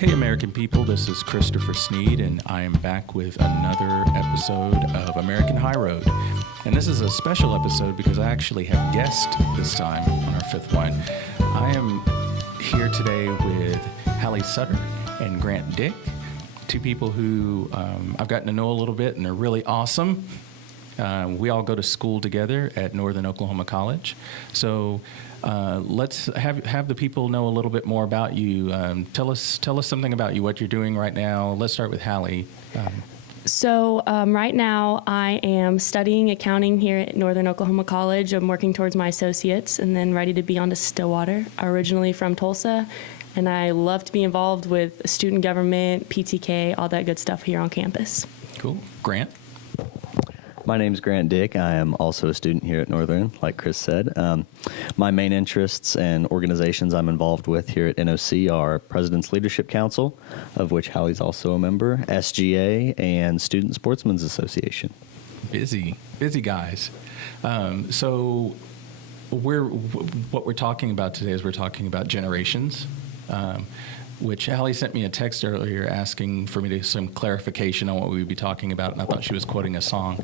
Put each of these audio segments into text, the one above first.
Hey, American people, this is Christopher Sneed, and I am back with another episode of American High Road. And this is a special episode because I actually have guests this time on our fifth one. I am here today with Hallie Sutter and Grant Dick, two people who I've gotten to know a little bit, and they're really awesome. We all go to school together at Northern Oklahoma College. So let's have the people know a little bit more about you. Tell us something about you, what you're doing right now. Let's start with Hallie. So right now I am studying accounting here at Northern Oklahoma College. I'm working towards my associates and then ready to be on to Stillwater. I'm originally from Tulsa, and I love to be involved with student government, PTK, all that good stuff here on campus. Cool. Grant? My name's Grant Dick. I am also a student here at Northern, like Chris said. My main interests and organizations I'm involved with here at NOC are President's Leadership Council, of which Hallie's also a member, SGA, and Student Sportsmen's Association. Busy guys. So what we're talking about today is we're talking about generations. Which Hallie sent me a text earlier asking for me to some clarification on what we would be talking about, and I thought she was quoting a song,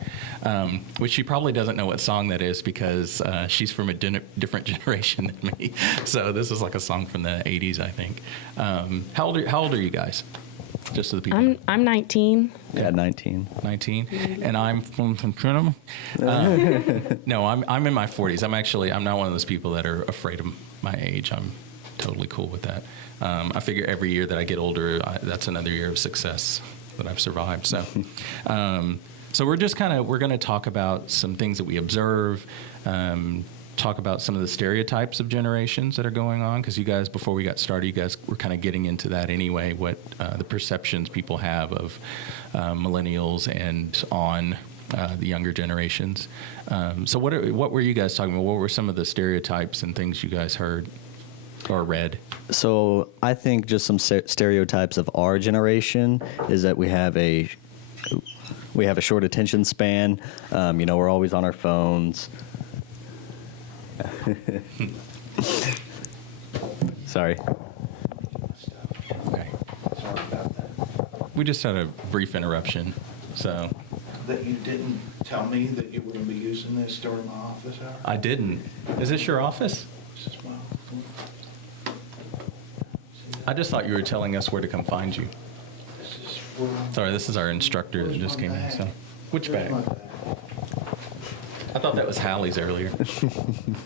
which she probably doesn't know what song that is because she's from a different generation than me. So this is like a song from the 80s, I think. How old are you guys? Just so the people. I'm 19. Yeah, 19. 19, and I'm from Trinum. No, I'm in my 40s. I'm not one of those people that are afraid of my age. I'm totally cool with that. I figure every year that I get older, that's another year of success that I've survived. So, so we're going to talk about some things that we observe, talk about some of the stereotypes of generations that are going on, because you guys, before we got started, you guys were kind of getting into that anyway, what the perceptions people have of millennials and on the younger generations. So what were you guys talking about? What were some of the stereotypes and things you guys heard or read? So I think just some stereotypes of our generation is that we have a short attention span. We're always on our phones. Sorry. Okay. Sorry about that. We just had a brief interruption, so. That you didn't tell me that you were going to be using this during my office hours? I didn't. Is this your office? This is my office. I just thought you were telling us where to come find you. This is where Sorry, this is our instructor that Where's just my came in. bag? So, which Where's bag? my bag? I thought that was Hallie's earlier.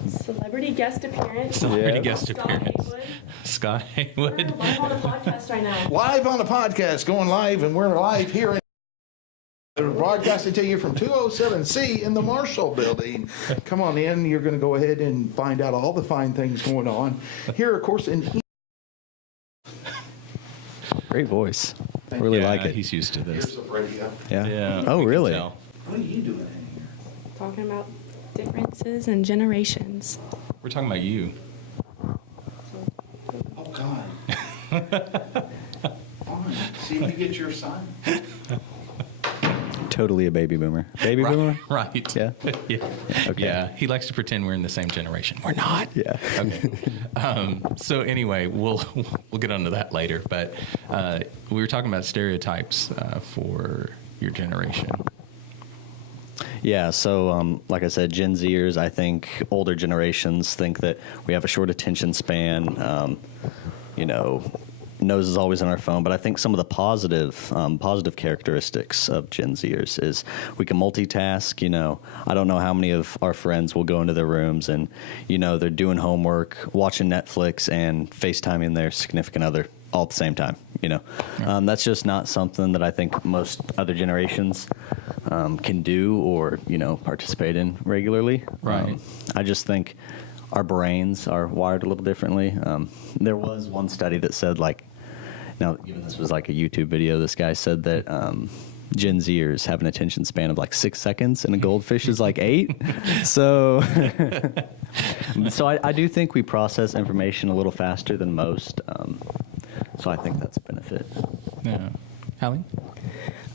Celebrity guest appearance. Celebrity Yeah. guest Scott appearance. Haywood. Scott We're Haywood. live on a podcast right now. Live on the podcast, going live, and we're live here. We're broadcasting to you from 207C in the Marshall Building. Come on in. You're going to go ahead and find out all the fine things going on here, of course. Great voice. Thank Really Yeah, like it. he's used to Here's this. the radio. Yeah. Yeah. Oh, we can really? tell. What are you doing in here? Talking about differences and generations. We're talking about you. Oh, God. Fine. See if you get your sign. Totally a baby boomer. Baby boomer? Right. Yeah. Yeah. Okay. Yeah. He likes to pretend we're in the same generation. We're not. Yeah. Okay. So anyway, we'll get onto that later. But we were talking about stereotypes for your generation. Yeah, so like I said, Gen Zers, I think older generations think that we have a short attention span, nose is always on our phone, but I think some of the positive characteristics of Gen Zers is we can multitask. I don't know how many of our friends will go into their rooms and, they're doing homework, watching Netflix, and FaceTiming their significant other all at the same time. That's just not something that I think most other generations can do or, participate in regularly. Right. I just think our brains are wired a little differently. There was one study that said, now, given this was like a YouTube video, this guy said that Gen Zers have an attention span of 6 seconds, and a goldfish is 8. So, I do think we process information a little faster than most. So I think that's a benefit. Yeah. Hallie?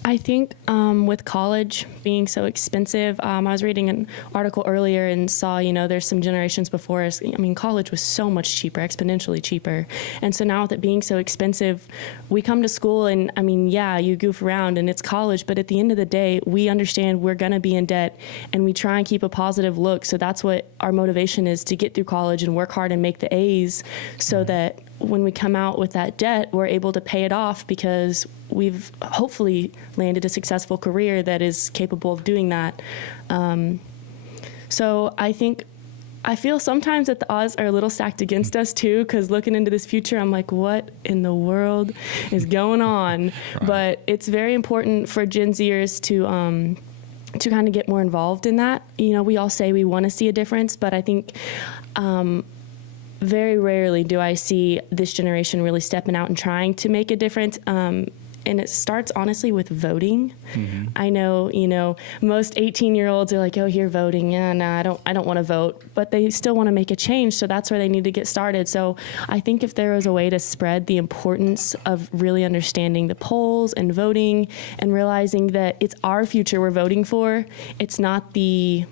I think with college being so expensive, I was reading an article earlier and saw, there's some generations before us. I mean, college was so much cheaper, exponentially cheaper. And so now with it being so expensive, we come to school and, you goof around and it's college, but at the end of the day, we understand we're going to be in debt and we try and keep a positive look. So that's what our motivation is, to get through college and work hard and make the A's so that when we come out with that debt, we're able to pay it off because we've hopefully landed a successful career that is capable of doing that. So I feel sometimes that the odds are a little stacked against us too, because looking into this future, I'm like, what in the world is going on? Right. But it's very important for Gen Zers to kind of get more involved in that. We all say we want to see a difference, but I think very rarely do I see this generation really stepping out and trying to make a difference. And it starts honestly with voting. Mm-hmm. I know, most 18-year-olds are like, oh, here voting. Yeah, no, I don't want to vote, but they still want to make a change. So that's where they need to get started. So I think if there was a way to spread the importance of really understanding the polls and voting and realizing that it's our future we're voting for, it's not the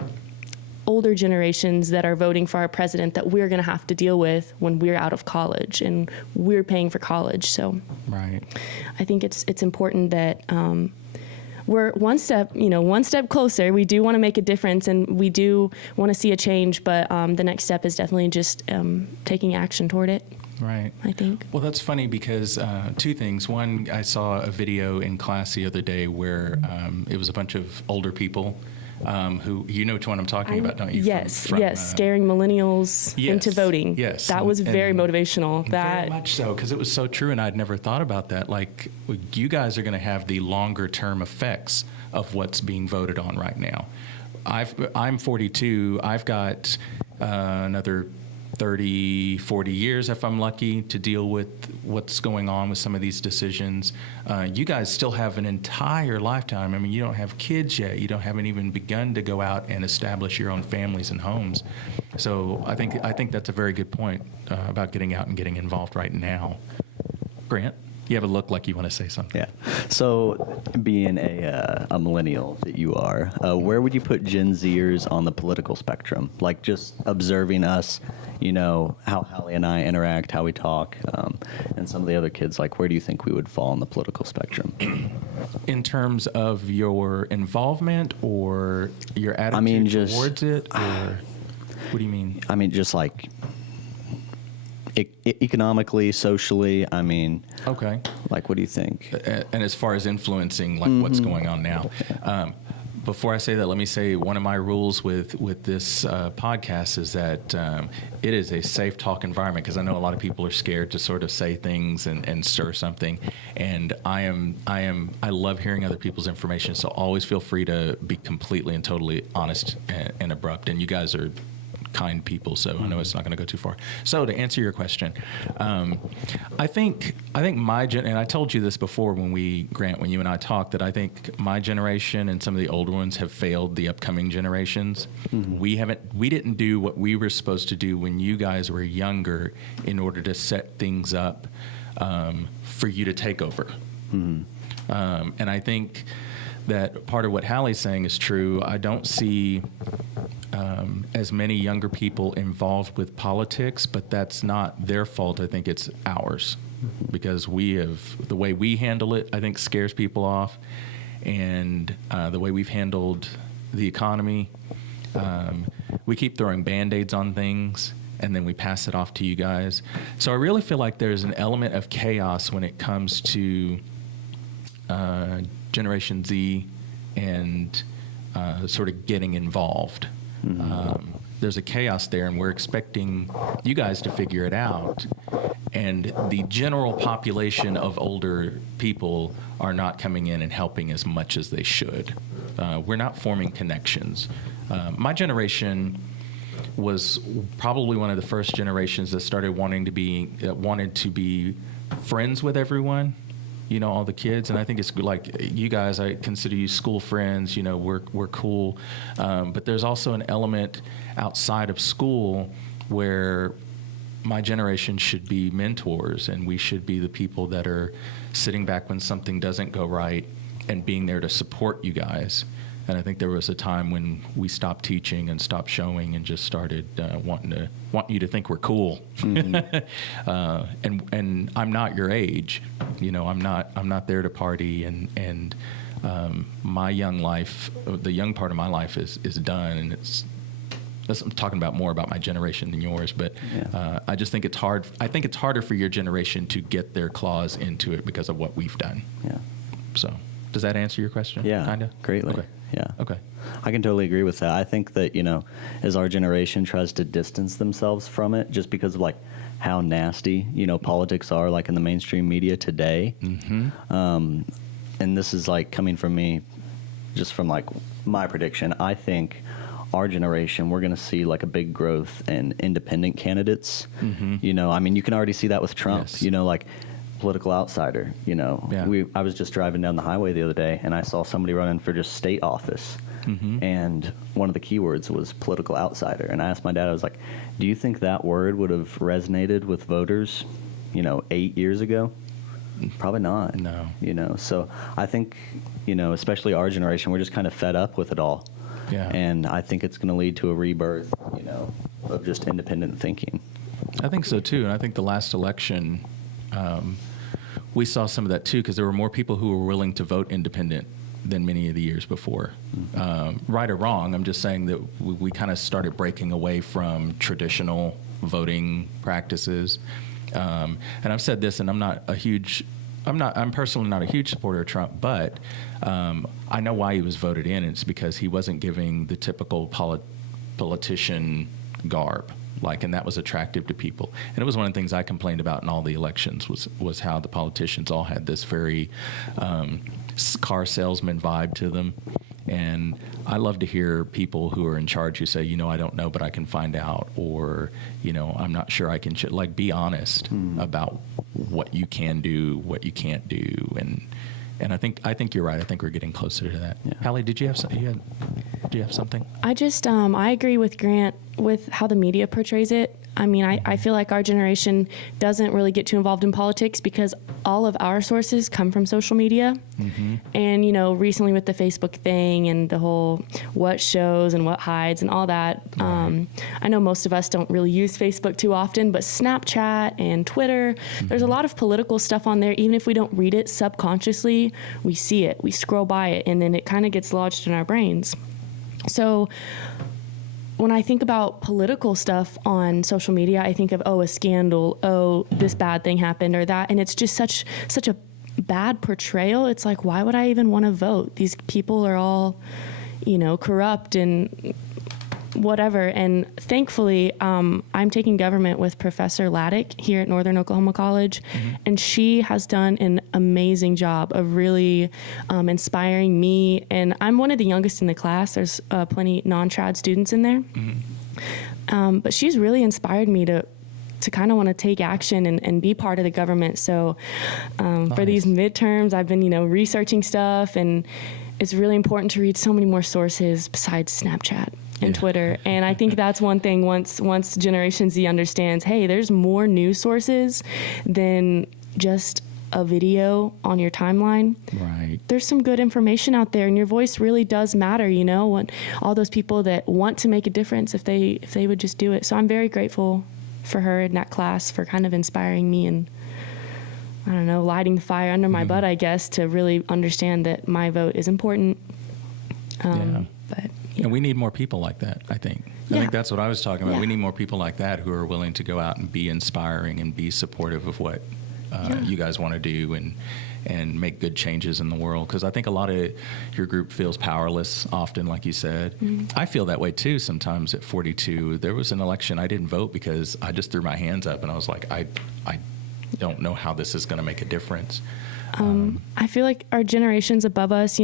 older generations that are voting for our president that we're going to have to deal with when we're out of college and we're paying for college. So right. I think it's important that we're one step closer. We do want to make a difference and we do want to see a change, but the next step is definitely just taking action toward it. Right. I think. Well, that's funny because two things. One, I saw a video in class the other day where it was a bunch of older people who, you know which one I'm talking about, don't you? Yes, scaring millennials into voting. Yes. That was very motivational. Very much so, because it was so true, and I'd never thought about that. Like, you guys are going to have the longer-term effects of what's being voted on right now. I'm 42. I've got another 30, 40 years, if I'm lucky, to deal with what's going on with some of these decisions. You guys still have an entire lifetime. I mean, you don't have kids yet. You haven't even begun to go out and establish your own families and homes. So I think that's a very good point about getting out and getting involved right now. Grant? You have a look like you want to say something. Yeah. So, being a millennial that you are, where would you put Gen Zers on the political spectrum? Like, just observing us, how Hallie and I interact, how we talk, and some of the other kids. Like, where do you think we would fall on the political spectrum? In terms of your involvement or your attitude towards it, or what do you mean? I mean, just like economically, socially, okay. Like, what do you think? And as far as influencing, like, what's going on now. Before I say that, let me say one of my rules with this podcast is that it is a safe talk environment, because I know a lot of people are scared to sort of say things and stir something. And I love hearing other people's information, so always feel free to be completely and totally honest and abrupt. And you guys are kind people, so I know it's not going to go too far. So to answer your question, I think my and I told you this before when you and I talked, that I think my generation and some of the older ones have failed the upcoming generations. Mm-hmm. We didn't do what we were supposed to do when you guys were younger in order to set things up for you to take over. Mm-hmm. And I think that part of what Hallie's saying is true. I don't see as many younger people involved with politics, but that's not their fault. I think it's ours, because the way we handle it, I think, scares people off, and the way we've handled the economy, we keep throwing Band-Aids on things, and then we pass it off to you guys. So I really feel like there's an element of chaos when it comes to Generation Z and sort of getting involved. Mm-hmm. There's a chaos there, and we're expecting you guys to figure it out. And the general population of older people are not coming in and helping as much as they should. We're not forming connections. My generation was probably one of the first generations that started wanted to be friends with everyone. All the kids, and I think it's like you guys, I consider you school friends, we're cool. But there's also an element outside of school where my generation should be mentors, and we should be the people that are sitting back when something doesn't go right and being there to support you guys. And I think there was a time when we stopped teaching and stopped showing and just started wanting you to think we're cool. Mm-hmm. And I'm not your age, I'm not there to party, and my young life, the young part of my life is done, and I'm talking about more about my generation than yours, but I just think it's hard. I think it's harder for your generation to get their claws into it because of what we've done. Yeah. So, does that answer your question? Yeah, kinda. greatly. Okay. Yeah. Okay. I can totally agree with that. I think that, as our generation tries to distance themselves from it just because of how nasty, politics are in the mainstream media today. Mm-hmm. And this is coming from me, just from my prediction. I think our generation, we're going to see a big growth in independent candidates. Mm-hmm. You can already see that with Trump, yes. Political outsider, Yeah. I was just driving down the highway the other day and I saw somebody running for just state office. Mm-hmm. And one of the keywords was political outsider. And I asked my dad, I was like, do you think that word would have resonated with voters, 8 years ago? Probably not. No. So I think, especially our generation, we're just kind of fed up with it all. Yeah. And I think it's going to lead to a rebirth, of just independent thinking. I think so too. And I think the last election, we saw some of that too, because there were more people who were willing to vote independent than many of the years before. Mm-hmm. Right or wrong, I'm just saying that we kind of started breaking away from traditional voting practices. And I've said this, and I'm personally not a huge supporter of Trump, but I know why he was voted in. It's because he wasn't giving the typical politician garb. And that was attractive to people. And it was one of the things I complained about in all the elections was how the politicians all had this very car salesman vibe to them. And I love to hear people who are in charge who say, I don't know, but I can find out, or, I'm not sure I can, be honest about what you can do, what you can't do. And I think you're right. I think we're getting closer to that. Yeah. Hallie, did you have something? Do you have something? I just I agree with Grant with how the media portrays it. I feel like our generation doesn't really get too involved in politics because all of our sources come from social media. Mm-hmm. And, recently with the Facebook thing and the whole what shows and what hides and all that, right. I know most of us don't really use Facebook too often, but Snapchat and Twitter, mm-hmm. there's a lot of political stuff on there. Even if we don't read it subconsciously, we see it, we scroll by it, and then it kind of gets lodged in our brains. So when I think about political stuff on social media, I think of, a scandal, this bad thing happened or that. And it's just such a bad portrayal. It's like, why would I even want to vote? These people are all, corrupt and whatever. And thankfully, I'm taking government with Professor Laddick here at Northern Oklahoma College. Mm-hmm. And she has done an amazing job of really inspiring me. And I'm one of the youngest in the class. There's plenty non-trad students in there. Mm-hmm. But she's really inspired me to kind of want to take action and be part of the government. So nice. For these midterms, I've been, researching stuff, and it's really important to read so many more sources besides Snapchat and Twitter. And I think that's one thing once Generation Z understands, hey, there's more news sources than just a video on your timeline. Right. There's some good information out there, and your voice really does matter, when all those people that want to make a difference, if they would just do it. So I'm very grateful for her in that class for kind of inspiring me and, I don't know, lighting the fire under my butt, I guess, to really understand that my vote is important. But and we need more people like that, I think. I think that's what I was talking about. Yeah. We need more people like that who are willing to go out and be inspiring and be supportive of what you guys want to do and make good changes in the world. Because I think a lot of your group feels powerless often, like you said. Mm-hmm. I feel that way too sometimes at 42. There was an election I didn't vote because I just threw my hands up and I was like, I don't know how this is going to make a difference. I feel like our generations above us,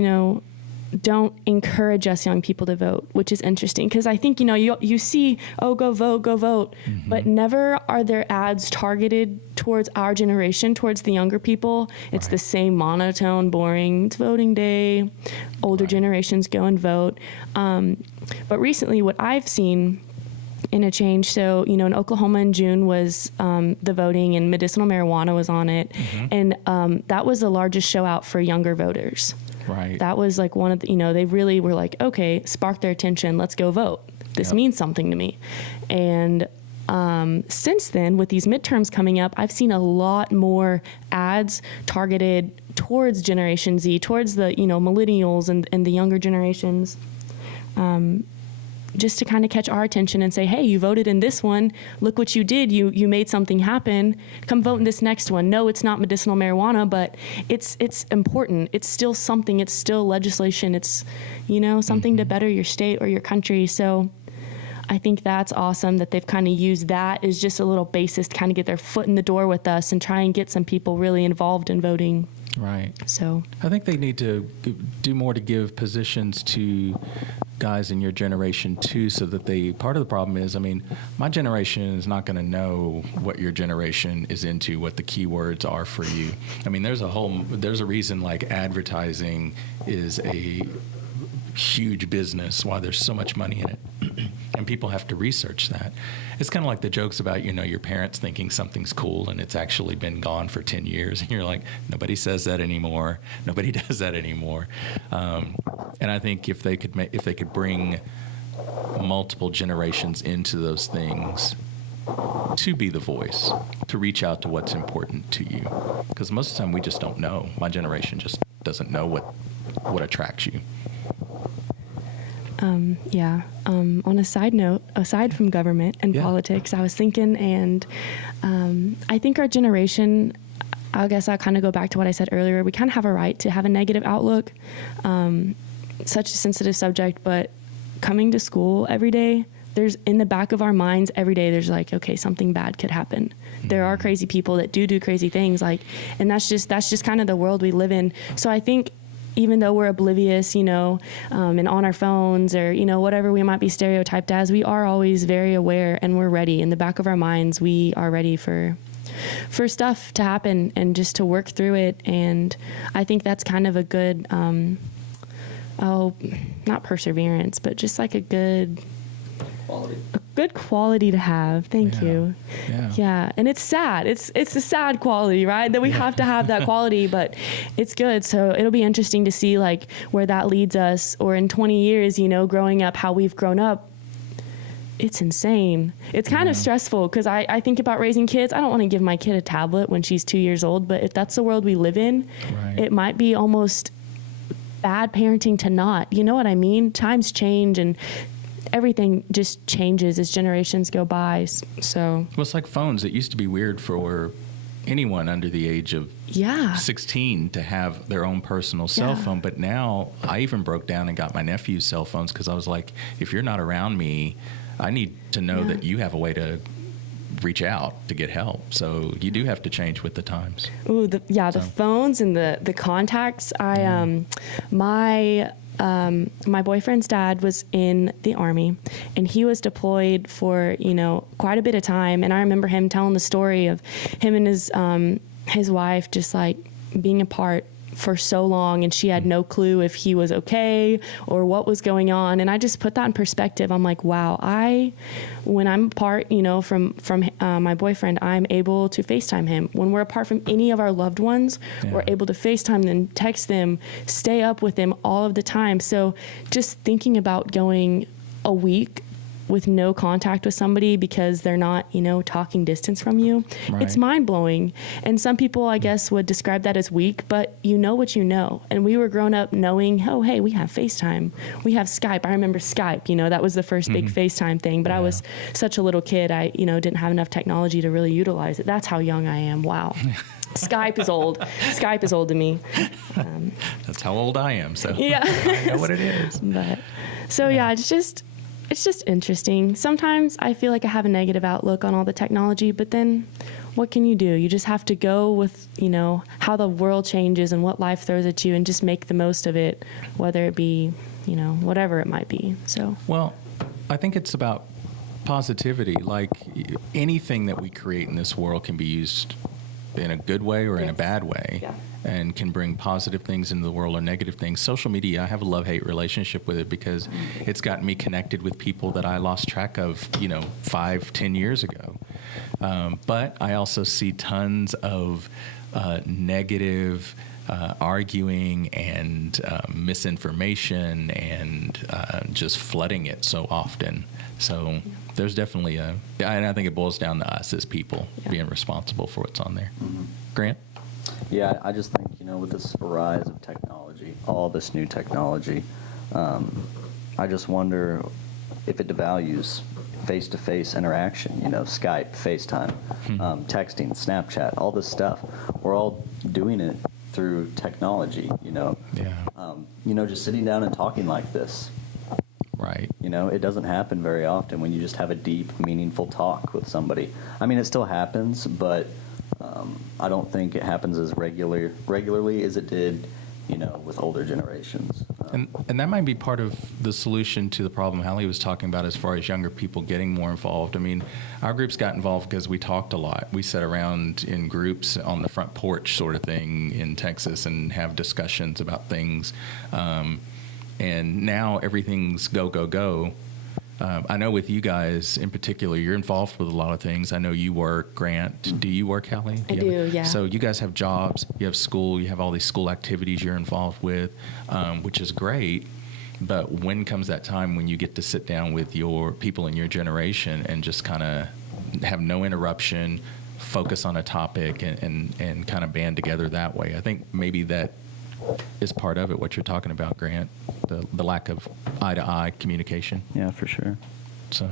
don't encourage us young people to vote, which is interesting because I think, you see, go vote, mm-hmm. but never are there ads targeted towards our generation, towards the younger people. It's the same monotone, boring, it's voting day, older generations go and vote. But recently what I've seen in a change, so, in Oklahoma in June was the voting, and medicinal marijuana was on it. Mm-hmm. And that was the largest show out for younger voters. Right. That was like one of the, they really were like, okay, spark their attention. Let's go vote. This Yep. means something to me. And since then, with these midterms coming up, I've seen a lot more ads targeted towards Generation Z, towards the, millennials and the younger generations. Just to kind of catch our attention and say, hey, you voted in this one. Look what you did. You made something happen. Come vote in this next one. No, it's not medicinal marijuana, but it's important. It's still something. It's still legislation. It's, something to better your state or your country. So I think that's awesome that they've kind of used that as just a little basis to kind of get their foot in the door with us and try and get some people really involved in voting. Right. So I think they need to do more to give positions to guys in your generation too, so that part of the problem is, my generation is not going to know what your generation is into, what the keywords are for you. There's a reason like advertising is a huge business, why there's so much money in it. And people have to research that. It's kind of like the jokes about, your parents thinking something's cool and it's actually been gone for 10 years. And you're like, nobody says that anymore. Nobody does that anymore. And I think if they could bring multiple generations into those things to be the voice, to reach out to what's important to you. Because most of the time we just don't know. My generation just doesn't know what attracts you. On a side note, aside from government and politics, I was thinking, and I think our generation, I guess I'll kind of go back to what I said earlier, we kind of have a right to have a negative outlook. Such a sensitive subject, but coming to school every day, there's in the back of our minds every day, there's like, okay, something bad could happen. There are crazy people that do crazy things, and that's just kind of the world we live in. So I think even though we're oblivious, and on our phones or, whatever we might be stereotyped as, we are always very aware and we're ready. In the back of our minds, we are ready for stuff to happen and just to work through it. And I think that's kind of a good, not perseverance, but just like a good quality to have. Thank you. Yeah. And it's sad. It's a sad quality, right? That we have to have that quality, but it's good. So it'll be interesting to see like where that leads us, or in 20 years, growing up, how we've grown up. It's insane. It's kind of stressful because I think about raising kids. I don't want to give my kid a tablet when she's 2 years old, but if that's the world we live in, it might be almost bad parenting to not. You know what I mean? Times change and everything just changes as generations go by. So it's like phones. It used to be weird for anyone under the age of 16 to have their own personal cell phone. But now I even broke down and got my nephew's cell phones because I was like, if you're not around me, I need to know that you have a way to reach out to get help. So you do have to change with the times. Ooh, the phones and the contacts. My boyfriend's dad was in the Army, and he was deployed for, quite a bit of time. And I remember him telling the story of him and his wife just like being apart for so long, and she had no clue if he was okay or what was going on. And I just put that in perspective. I'm like, wow, when I'm apart, from my boyfriend, I'm able to FaceTime him. When we're apart from any of our loved ones, we're able to FaceTime them, text them, stay up with them all of the time. So just thinking about going a week with no contact with somebody because they're not, talking distance from you, it's mind-blowing. And some people, I guess, would describe that as weak, but you know what you know. And we were grown up knowing, oh, hey, we have FaceTime. We have Skype. I remember Skype, that was the first big FaceTime thing, but I was such a little kid, I, didn't have enough technology to really utilize it. That's how young I am. Wow. Skype is old. Skype is old to me. That's how old I am, so yeah. I know what it is. But, so it's just interesting. Sometimes I feel like I have a negative outlook on all the technology, but then what can you do? You just have to go with, how the world changes and what life throws at you and just make the most of it, whether it be, whatever it might be. So, well, I think it's about positivity. Like anything that we create in this world can be used in a good way or in a bad way, and can bring positive things into the world or negative things. Social media, I have a love-hate relationship with it because it's gotten me connected with people that I lost track of, 5-10 years ago. But I also see tons of negative arguing and misinformation and just flooding it so often. So there's definitely and I think it boils down to us as people being responsible for what's on there. Mm-hmm. Grant? Yeah, I just think, with this rise of technology, all this new technology, I just wonder if it devalues face-to-face interaction, Skype, FaceTime, texting, Snapchat, all this stuff. We're all doing it through technology, just sitting down and talking like this. Right. It doesn't happen very often when you just have a deep, meaningful talk with somebody. I mean, it still happens, but I don't think it happens as regularly as it did, with older generations. And that might be part of the solution to the problem Hallie was talking about as far as younger people getting more involved. I mean, our groups got involved because we talked a lot. We sat around in groups on the front porch sort of thing in Texas and have discussions about things. And now everything's go, go, go. I know with you guys in particular, you're involved with a lot of things. I know you work. Grant, do you work, Hallie? I do, yeah. So you guys have jobs, you have school, you have all these school activities you're involved with, which is great. But when comes that time when you get to sit down with your people in your generation and just kind of have no interruption, focus on a topic, and kind of band together that way? I think maybe that is part of it, what you're talking about, Grant, the lack of eye-to-eye communication. Yeah, for sure. So,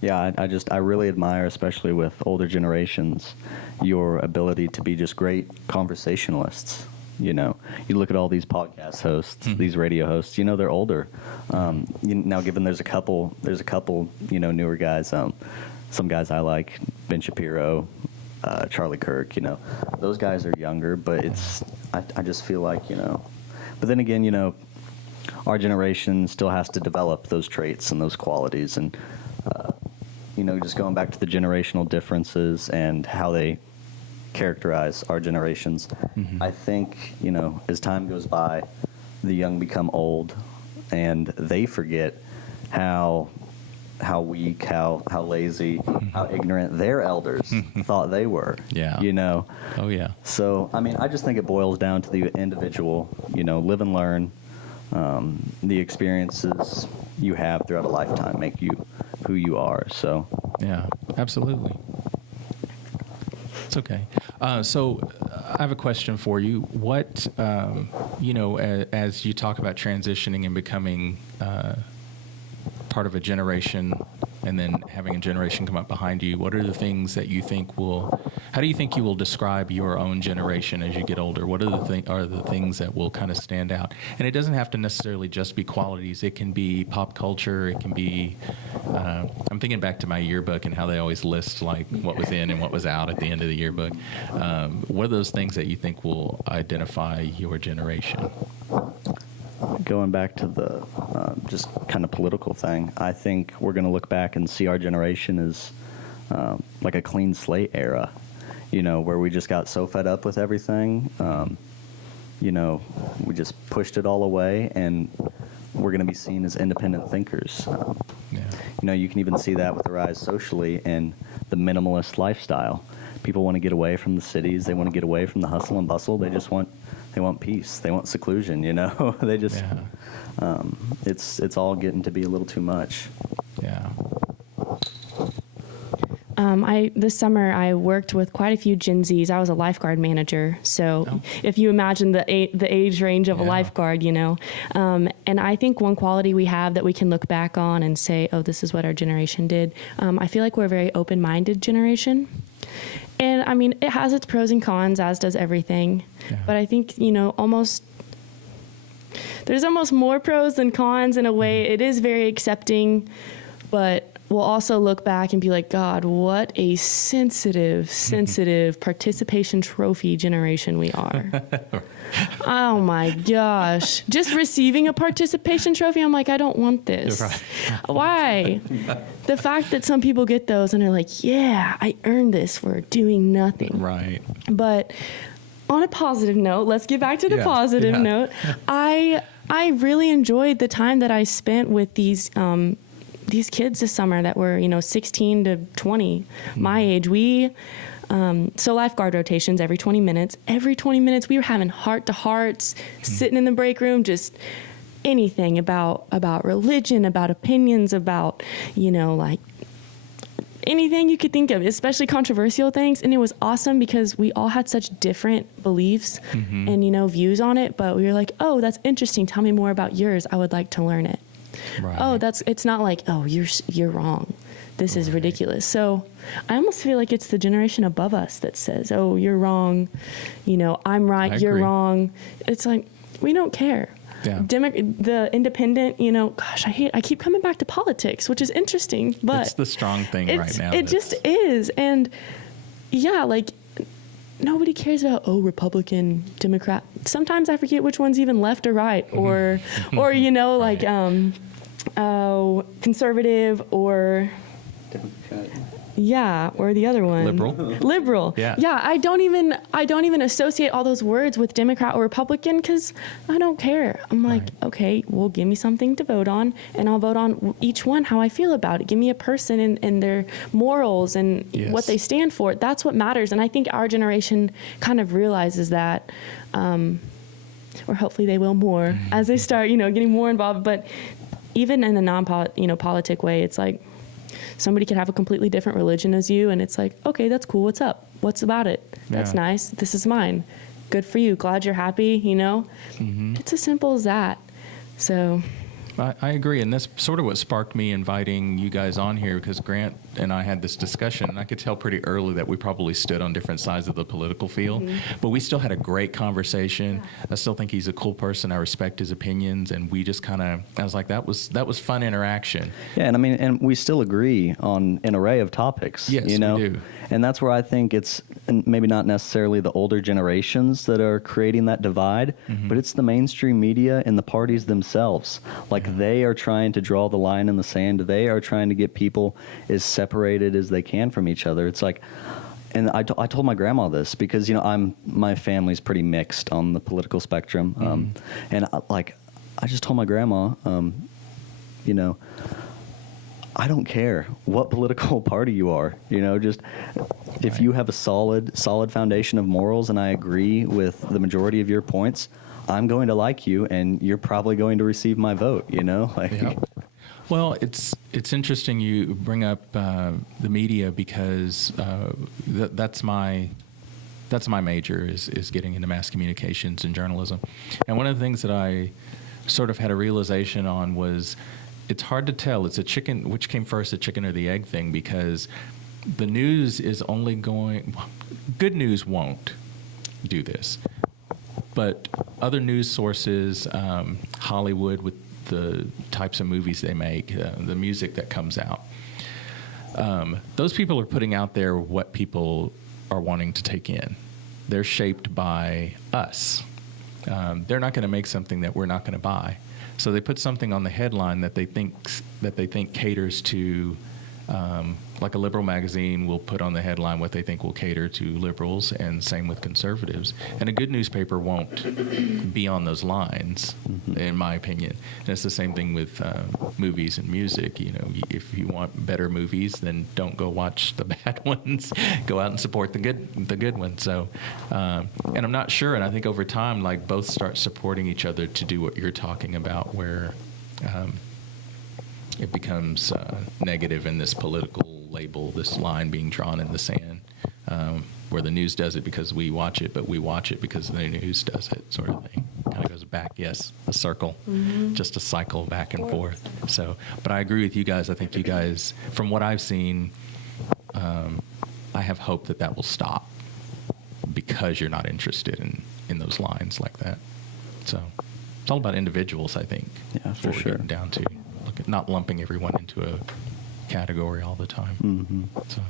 yeah, I really admire, especially with older generations, your ability to be just great conversationalists. You look at all these podcast hosts, these radio hosts. They're older. Now, given there's a couple, newer guys. Some guys I like, Ben Shapiro, Charlie Kirk. Those guys are younger, but I just feel like But then again, our generation still has to develop those traits and those qualities, and just going back to the generational differences and how they characterize our generations. I think as time goes by, the young become old, and they forget how weak, how lazy, how ignorant their elders thought they were. Yeah. Oh, yeah. So, I mean, I just think it boils down to the individual, live and learn. The experiences you have throughout a lifetime make you who you are. So, yeah, absolutely. It's okay. So I have a question for you. What, as you talk about transitioning and becoming part of a generation and then having a generation come up behind you, what are the things that you think how do you think you will describe your own generation as you get older? What are the things that will kind of stand out? And it doesn't have to necessarily just be qualities. It can be pop culture. It can be, I'm thinking back to my yearbook and how they always list like what was in and what was out at the end of the yearbook. What are those things that you think will identify your generation? Going back to the just kind of political thing, I think we're going to look back and see our generation as like a clean slate era, where we just got so fed up with everything. We just pushed it all away, and we're going to be seen as independent thinkers. You can even see that with the rise socially and the minimalist lifestyle. People want to get away from the cities. They want to get away from the hustle and bustle. They want peace. They want seclusion. They just it's all getting to be a little too much. Yeah. This summer I worked with quite a few Gen Zs. I was a lifeguard manager, so if you imagine the age range of a lifeguard, and I think one quality we have that we can look back on and say, oh, this is what our generation did. I feel like we're a very open-minded generation. And I mean, it has its pros and cons, as does everything. Yeah. But I think, there's almost more pros than cons in a way. It is very accepting, but we'll also look back and be like, God, what a sensitive participation trophy generation we are. Oh my gosh. Just receiving a participation trophy, I'm like, I don't want this. Right. Why? The fact that some people get those and they're like, yeah, I earned this for doing nothing. Right. But on a positive note, let's get back to the positive note. I really enjoyed the time that I spent with these these kids this summer that were, 16 to 20, my age, so lifeguard rotations every 20 minutes. Every 20 minutes, we were having heart-to-hearts, sitting in the break room, just anything about religion, about opinions, about, like anything you could think of, especially controversial things. And it was awesome because we all had such different beliefs and, views on it. But we were like, oh, that's interesting. Tell me more about yours. I would like to learn it. Right. Oh, it's not like, oh, you're wrong. This is ridiculous. So I almost feel like it's the generation above us that says, oh, you're wrong. I'm right. You're wrong. It's like, we don't care. Yeah. The independent, gosh, I keep coming back to politics, which is interesting, but it's the strong thing right now. It just is. And yeah, like nobody cares about, Republican, Democrat. Sometimes I forget which one's even left or right, or like, conservative or Democrat. Yeah, or the other one. Liberal. Yeah. Yeah, I don't even associate all those words with Democrat or Republican because I don't care. I'm like, okay, well, give me something to vote on, and I'll vote on each one how I feel about it. Give me a person and their morals and what they stand for. That's what matters. And I think our generation kind of realizes that, or hopefully they will more as they start, getting more involved. But even in a non-politic way, it's like, somebody could have a completely different religion as you, and it's like, okay, that's cool. What's up? What's about it? That's nice. This is mine. Good for you. Glad you're happy, It's as simple as that. So I agree, and that's sort of what sparked me inviting you guys on here, because Grant and I had this discussion, and I could tell pretty early that we probably stood on different sides of the political field, but we still had a great conversation. I still think he's a cool person. I respect his opinions, and we just I was like, that was fun interaction. Yeah, and I mean, and we still agree on an array of topics. Yes, we do. And that's where I think it's maybe not necessarily the older generations that are creating that divide, but it's the mainstream media and the parties themselves. Like they are trying to draw the line in the sand. They are trying to get people as separated as they can from each other. It's like, and I told my grandma this because, my family's pretty mixed on the political spectrum. And I just told my grandma, I don't care what political party you are, just if you have a solid foundation of morals and I agree with the majority of your points, I'm going to like you and you're probably going to receive my vote, Well, it's interesting you bring up the media because that's my major is getting into mass communications and journalism. And one of the things that I sort of had a realization on was it's hard to tell. It's a chicken, which came first, the chicken or the egg thing, because the news is only good news won't do this. But other news sources, Hollywood with the types of movies they make, the music that comes out, those people are putting out there what people are wanting to take in. They're shaped by us. They're not going to make something that we're not going to buy. So they put something on the headline that they think caters to, like a liberal magazine will put on the headline what they think will cater to liberals, and same with conservatives. And a good newspaper won't be on those lines, in my opinion. And it's the same thing with movies and music. If you want better movies, then don't go watch the bad ones. Go out and support the good ones. So, and I'm not sure. And I think over time, both start supporting each other to do what you're talking about, where it becomes negative in this political label, this line being drawn in the sand, where the news does it because we watch it, but we watch it because the news does it, sort of thing. Kind of goes back, a circle, just a cycle back and forth. So, but I agree with you guys. I think you guys, from what I've seen, I have hope that will stop because you're not interested in those lines like that. So it's all about individuals, I think. Yeah, for sure. Getting down to not lumping everyone into a category all the time. So,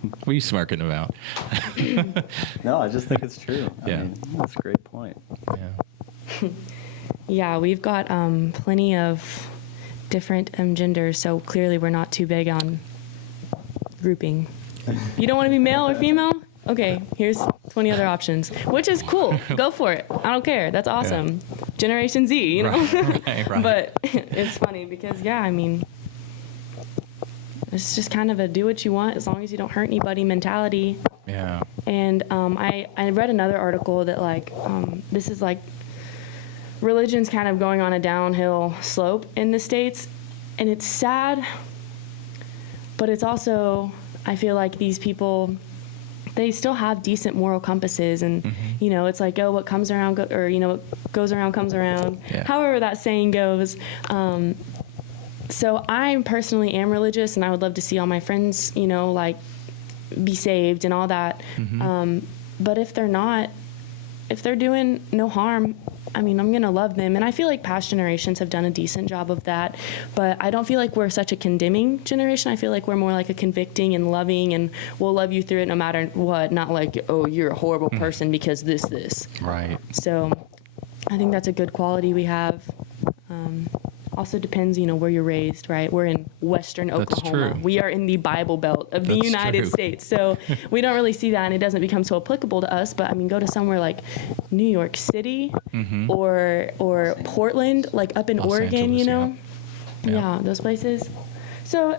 what are you smirking about? No, I just think it's true. I mean, that's a great point. Yeah. Yeah, we've got plenty of different genders, so clearly we're not too big on grouping. You don't want to be male or female? Okay, here's 20 other options, which is cool. Go for it. I don't care. That's awesome. Yeah. Generation Z, Right. But it's funny because, it's just kind of a do what you want as long as you don't hurt anybody mentality. Yeah. And I read another article that like this is like religion's kind of going on a downhill slope in the States, and it's sad, but it's also, I feel like these people, they still have decent moral compasses, and you know, it's like, oh, what comes around or you know, what goes around comes around, however that saying goes. So I personally am religious, and I would love to see all my friends, you know, like be saved and all that. But if they're not, if they're doing no harm, I mean, I'm going to love them. And I feel like past generations have done a decent job of that. But I don't feel like we're such a condemning generation. I feel like we're more like a convicting and loving, and we'll love you through it no matter what. Not like, oh, you're a horrible person because this. Right. So I think that's a good quality we have. Also depends, you know, where you're raised, right? We're in Western Oklahoma. True. We are in the Bible Belt of the That's United true. States. So we don't really see that, and it doesn't become so applicable to us. But I mean, go to somewhere like New York City or Portland, like up in Los Oregon, Angeles, you know? yeah. Yeah, those places. So,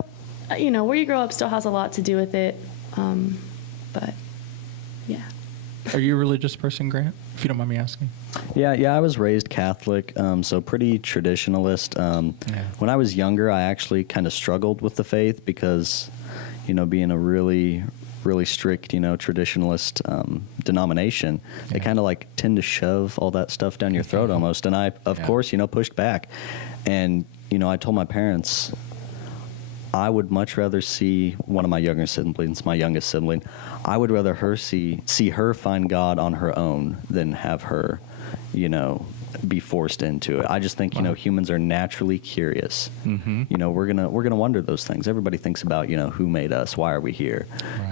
you know, where you grow up still has a lot to do with it. But yeah. Are you a religious person, Grant? If you don't mind me asking. Yeah, I was raised Catholic, so pretty traditionalist. When I was younger, I actually kind of struggled with the faith because, you know, being a really strict, you know, traditionalist denomination, they kind of like tend to shove all that stuff down your throat almost. And I, of course, you know, pushed back. And, you know, I told my parents, I would much rather see one of my younger siblings, my youngest sibling, I would rather her see her find God on her own than have her, you know, be forced into it. I just think, you know, humans are naturally curious. You know, we're gonna wonder those things. Everybody thinks about, you know, who made us, why are we here,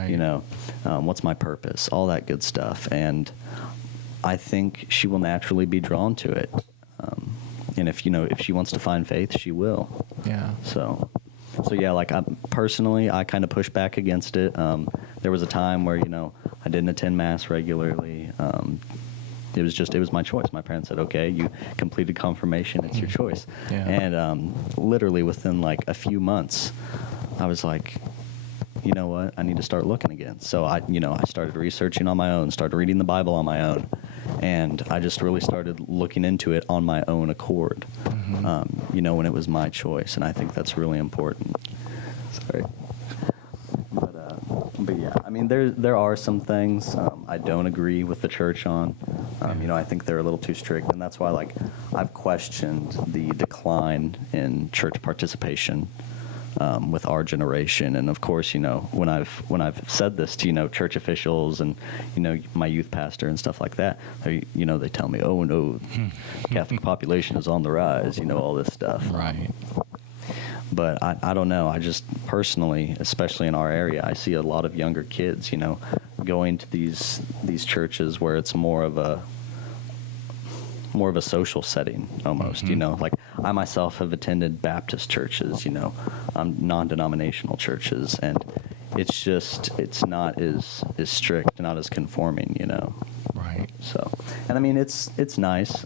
you know, what's my purpose, all that good stuff. And I think she will naturally be drawn to it. And if, you know, if she wants to find faith, she will. Yeah. So yeah, like I kind of pushed back against it. There was a time where, you know, I didn't attend Mass regularly. It was my choice. My parents said, okay, you completed confirmation, it's your choice. Yeah. And literally within like a few months, I was like, you know what, I need to start looking again. So I started researching on my own, started reading the Bible on my own, and I just really started looking into it on my own accord, you know, when it was my choice. And I think that's really important. Sorry. But yeah, I mean, there are some things I don't agree with the church on. You know, I think they're a little too strict, and that's why, like, I've questioned the decline in church participation with our generation. And of course, you know, when I've said this to, you know, church officials and, you know, my youth pastor and stuff like that, you know, they tell me, oh no, Catholic population is on the rise, you know, all this stuff. Right. But I don't know. I just personally, especially in our area, I see a lot of younger kids, you know, going to these churches where it's more of a social setting almost, you know. Like I myself have attended Baptist churches, you know, non-denominational churches, and it's not as strict, not as conforming, you know. Right. So, and I mean, it's nice.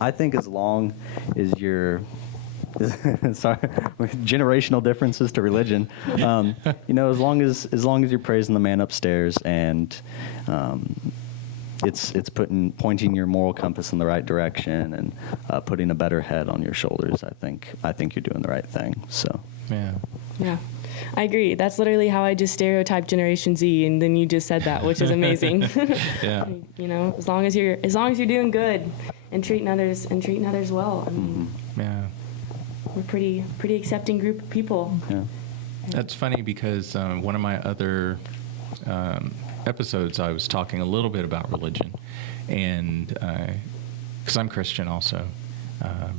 I think as long as you're sorry, generational differences to religion. You know, as long as you're praising the man upstairs, and it's pointing your moral compass in the right direction, and putting a better head on your shoulders, I think you're doing the right thing. So Yeah, I agree. That's literally how I just stereotyped Generation Z, and then you just said that, which is amazing. Yeah. You know, as long as you're doing good and treating others well. I mean, Yeah. we're pretty accepting group of people. yeah. That's funny because one of my other episodes, I was talking a little bit about religion, and because I'm Christian also,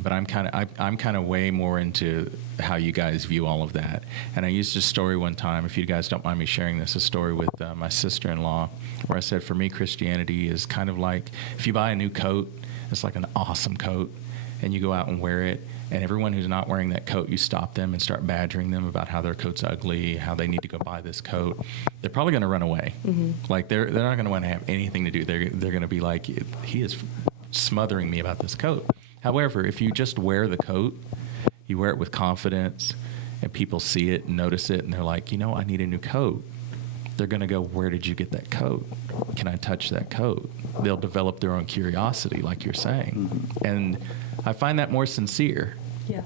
but I'm kind of way more into how you guys view all of that. And I used a story one time, if you guys don't mind me sharing this, a story with my sister-in-law, where I said, for me, Christianity is kind of like if you buy a new coat, it's like an awesome coat, and you go out and wear it. And everyone who's not wearing that coat, you stop them and start badgering them about how their coat's ugly, how they need to go buy this coat. They're probably going to run away. Like they're not going to want to have anything to do. They're going to be like, he is smothering me about this coat. However, if you just wear the coat, you wear it with confidence, and people see it and notice it, and they're like, you know, I need a new coat. They're going to go, where did you get that coat? Can I touch that coat? They'll develop their own curiosity, like you're saying. And I find that more sincere. Yeah.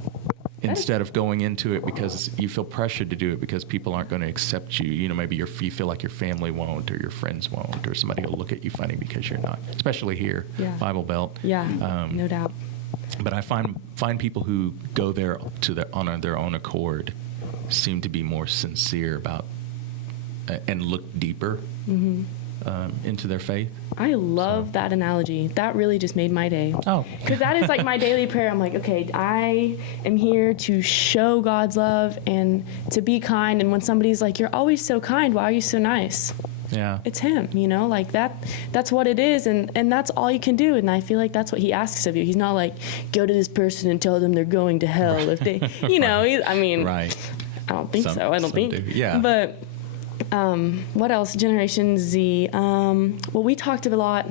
Instead of going into it because you feel pressured to do it because people aren't going to accept you. You know, maybe you feel like your family won't or your friends won't or somebody will look at you funny because you're not, especially here, Bible Belt. Yeah, no doubt. But I find people who go there on their own accord seem to be more sincere about and look deeper into their faith. I love that analogy. That really just made my day. Oh. Because that is like my daily prayer. I'm like, okay, I am here to show God's love and to be kind. And when somebody's like, you're always so kind, why are you so nice? Yeah. It's him, you know, like that's what it is. And that's all you can do. And I feel like that's what he asks of you. He's not like, go to this person and tell them they're going to hell if they, you know, I mean, right. I don't think so. I don't think. Do. Yeah. But what else? Generation Z. Well, we talked a lot,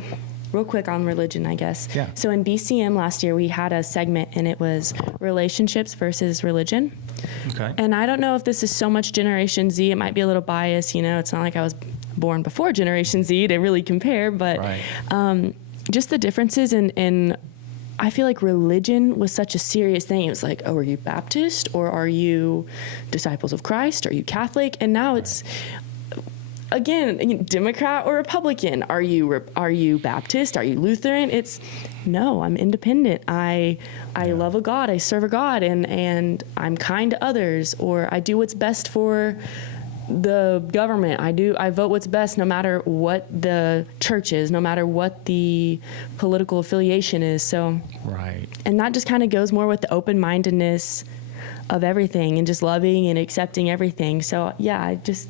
real quick, on religion, I guess. Yeah. So in BCM last year, we had a segment, and it was relationships versus religion. Okay. And I don't know if this is so much Generation Z. It might be a little biased. You know, it's not like I was born before Generation Z to really compare, but right. Just the differences in I feel like religion was such a serious thing. It was like, oh, are you Baptist or are you Disciples of Christ? Are you Catholic? And now it's, again, Democrat or Republican. Are you Baptist? Are you Lutheran? It's, no, I'm independent. I love a God. I serve a God, and I'm kind to others, or I do what's best for the government. I vote what's best no matter what the church is, no matter what the political affiliation is. So, right. And that just kind of goes more with the open-mindedness of everything and just loving and accepting everything. So yeah, I just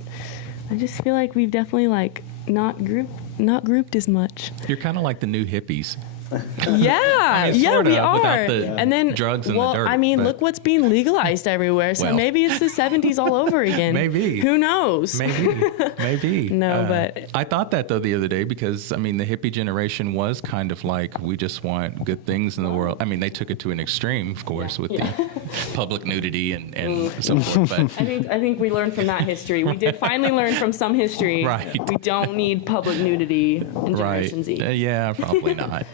feel like we've definitely like not grouped as much. You're kind of like the new hippies. Yeah, I mean, yeah, we are. without the and then drugs and well, the dirt. I mean, look what's being legalized everywhere. So Well. maybe it's the 70s all over again. Maybe. Who knows? Maybe. No, but I thought that though the other day because I mean the hippie generation was kind of like we just want good things in the world. I mean they took it to an extreme, of course, with the public nudity and so forth. But I think we learned from that history. We did finally learn from some history. Right. We don't need public nudity in Generation Z. Yeah, probably not.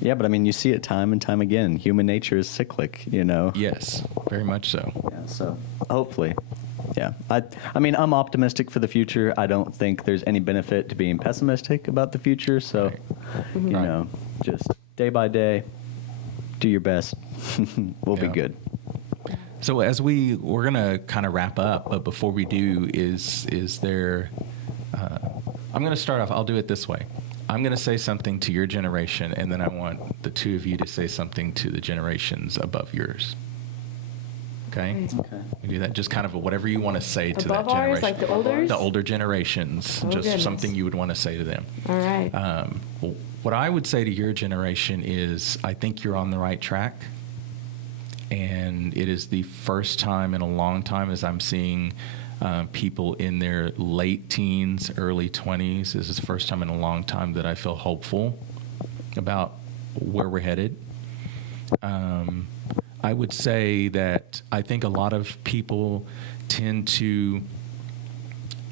Yeah, but I mean, you see it time and time again. Human nature is cyclic, you know? Yes, very much so. Yeah, so hopefully. Yeah. I mean, I'm optimistic for the future. I don't think there's any benefit to being pessimistic about the future. So, you know, just day by day, do your best. We'll be good. So as we're going to kind of wrap up, but before we do, is there, I'm going to start off, I'll do it this way. I'm going to say something to your generation, and then I want the two of you to say something to the generations above yours. Okay? We do that. Just kind of whatever you want to say to Above that generation. ours, like the olders? The older generations. Oh, just goodness. something you would want to say to them. All right. Well, what I would say to your generation is I think you're on the right track. And it is the first time in a long time as I'm seeing people in their late teens, early 20s. This is the first time in a long time that I feel hopeful about where we're headed. I would say that I think a lot of people tend to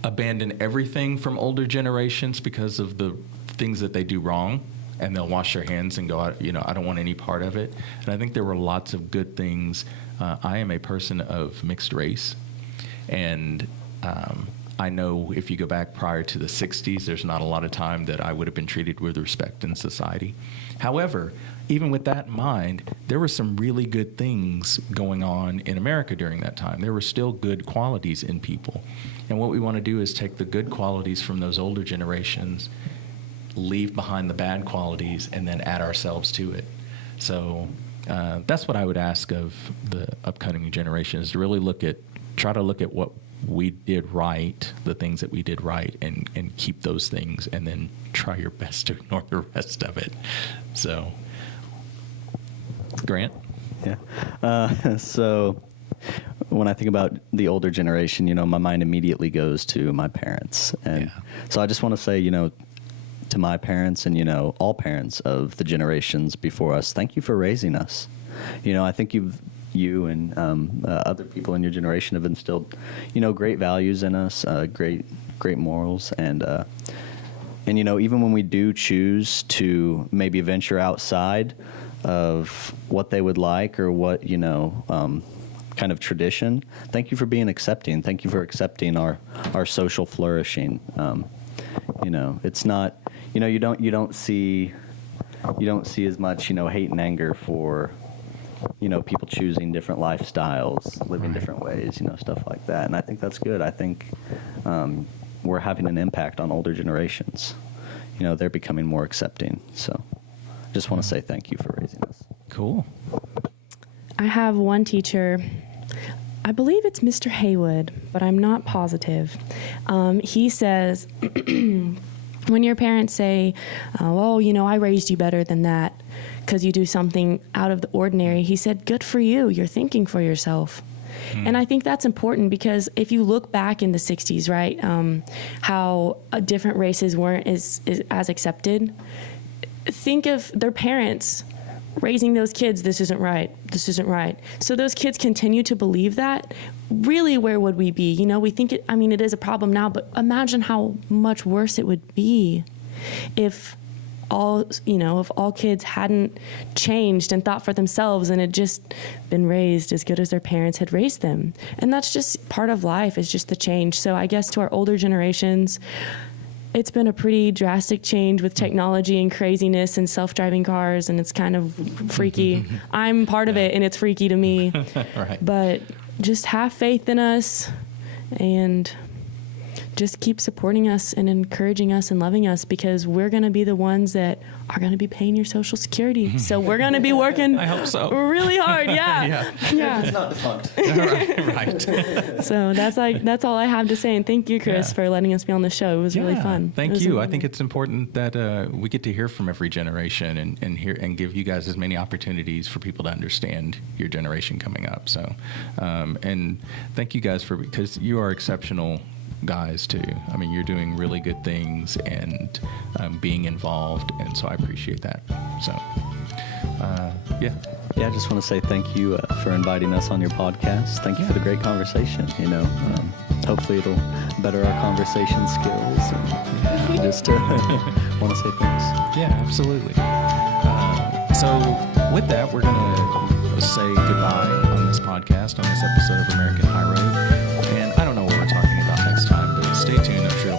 abandon everything from older generations because of the things that they do wrong, and they'll wash their hands and go, you know, I don't want any part of it. And I think there were lots of good things. I am a person of mixed race, and I know if you go back prior to the 60s, there's not a lot of time that I would have been treated with respect in society. However, even with that in mind, there were some really good things going on in America during that time. There were still good qualities in people. And what we want to do is take the good qualities from those older generations, leave behind the bad qualities, and then add ourselves to it. So that's what I would ask of the upcoming generation, is to really try to look at what we did right, the things that we did right, and keep those things, and then try your best to ignore the rest of it. So, Grant? Yeah. So when I think about the older generation, you know, my mind immediately goes to my parents. And so I just want to say, you know, to my parents and, you know, all parents of the generations before us, thank you for raising us. You know, I think you've you and other people in your generation have instilled, great values in us, great morals, and even when we do choose to maybe venture outside of what they would like or what kind of tradition, thank you for being accepting. Thank you for accepting our social flourishing. It's not, you don't see as much hate and anger for people choosing different lifestyles, living different ways, stuff like that. And I think that's good. I think we're having an impact on older generations. They're becoming more accepting. So just want to say thank you for raising us. Cool. I have one teacher, I believe it's Mr. Haywood, but I'm not positive. He says, when your parents say, I raised you better than that because you do something out of the ordinary, he said, good for you. You're thinking for yourself. And I think that's important because if you look back in the 60s, right, how different races weren't as accepted, think of their parents raising those kids, this isn't right, this isn't right. So those kids continue to believe that. Really, where would we be? We think it is a problem now, but imagine how much worse it would be if all kids hadn't changed and thought for themselves and had just been raised as good as their parents had raised them. And that's just part of life, is just the change. So I guess to our older generations, it's been a pretty drastic change with technology and craziness and self-driving cars, and it's kind of freaky. I'm part of it, and it's freaky to me. Right. But just have faith in us and just keep supporting us and encouraging us and loving us, because we're going to be the ones that are going to be paying your Social Security. So we're going to be working I hope so. really hard. Yeah. If it's not defunct. Right. So that's all I have to say. And thank you, Chris, for letting us be on the show. It was really fun. Thank you. I think it's important that we get to hear from every generation and hear and give you guys as many opportunities for people to understand your generation coming up. So, and thank you guys because you are exceptional guys too. You're doing really good things and being involved, and so I appreciate that. So, Yeah, I just want to say thank you for inviting us on your podcast. Thank you for the great conversation. Hopefully it'll better our conversation skills. And just want to say thanks. Yeah, absolutely. So with that, we're going to say goodbye on this podcast, on this episode of American High Road. And I don't know what we're talking about next time, but stay tuned. I'm sure